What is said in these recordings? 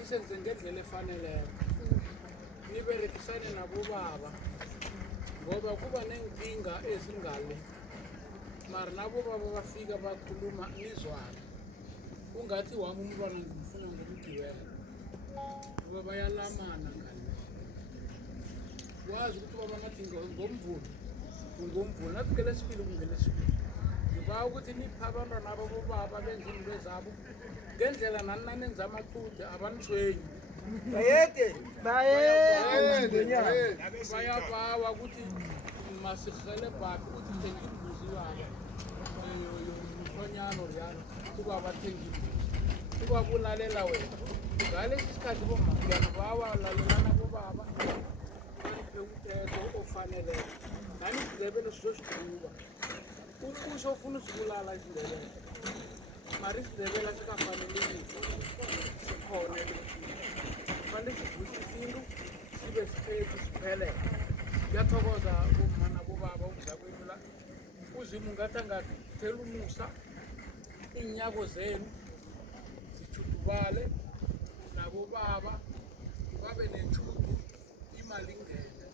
Isenze ngendlela efaneleyo niberekisane nabobaba ngoba kuba nenkinga ezingale mara nabobaba bafika bakhuluma nizwane ungathi wami umntwana ngimfuna ngomgibela ngoba bayalamana ngale wazi ukuthi baba ngathi ngomvulo nathi ngelesibili kungelesibili ngiba ukuthi nipha abantwana babobaba benza into zabo ngendlela nani nanenza amaqude abanishwenyi bayabawa ukuthi masihelebhapi ukuthi thenga imbuzi yabo yomhlonyano yalo kuba bathenga imbuzi kuba kulalela wena ngalesi sikhathi bomangiyana bawalalelana bobaba baniphe umthetho ofaneleyo nani isindebele sizosiduba ukusho ufuna usibulala isindebele mara isindebele sikafanelekile sikhona kufanele sivuse isintu sibe siphethu siphelele ngiyathokoza bomma nabobaba ukuza kwenu la uzima ungathi angathela umusa iinyako zenu zijudubale nabobaba babe nethudu imali ingene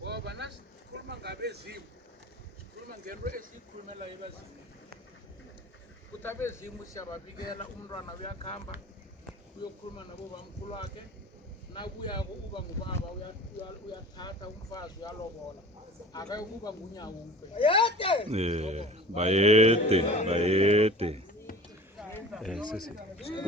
ngoba nasikhuluma ngabezimu sikhuluma ngento esiyikhulumelayo ebazimini ukuthi abezimu siyababikela umntwana uyakhamba uyokhuluma nabobamkhulu wakhe nakuyako uba ngubaba uyathatha umfazi uyalobola akayokuba ngunyawupe bayede